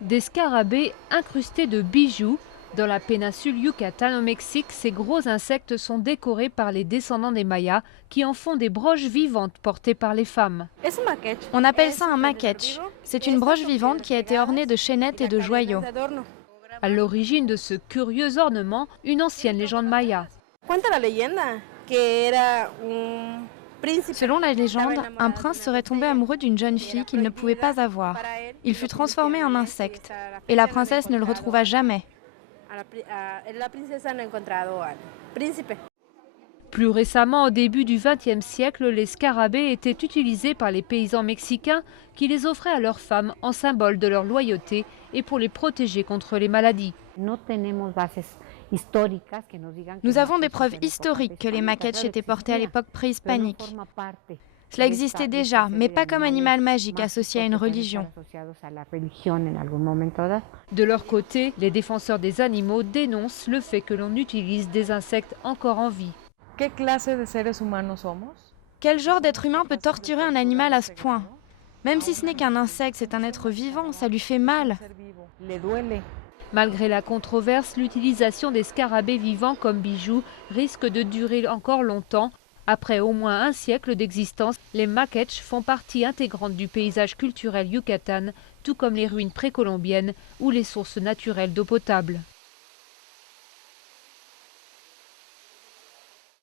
Des scarabées incrustés de bijoux. Dans la péninsule Yucatan au Mexique, ces gros insectes sont décorés par les descendants des Mayas qui en font des broches vivantes portées par les femmes. On appelle ça un maquetch. C'est une broche vivante qui a été ornée de chaînettes et de joyaux. À l'origine de ce curieux ornement, une ancienne légende maya. Selon la légende, un prince serait tombé amoureux d'une jeune fille qu'il ne pouvait pas avoir. Il fut transformé en insecte et la princesse ne le retrouva jamais. Plus récemment, au début du XXe siècle, les scarabées étaient utilisés par les paysans mexicains qui les offraient à leurs femmes en symbole de leur loyauté et pour les protéger contre les maladies. Nous avons des preuves historiques que les maquetches étaient portés à l'époque préhispanique. Cela existait déjà, mais pas comme animal magique associé à une religion. De leur côté, les défenseurs des animaux dénoncent le fait que l'on utilise des insectes encore en vie. Quel genre d'être humain peut torturer un animal à ce point? Même si ce n'est qu'un insecte, c'est un être vivant, ça lui fait mal. Malgré la controverse, l'utilisation des scarabées vivants comme bijoux risque de durer encore longtemps. Après au moins un siècle d'existence, les maquetches font partie intégrante du paysage culturel yucatan, tout comme les ruines précolombiennes ou les sources naturelles d'eau potable.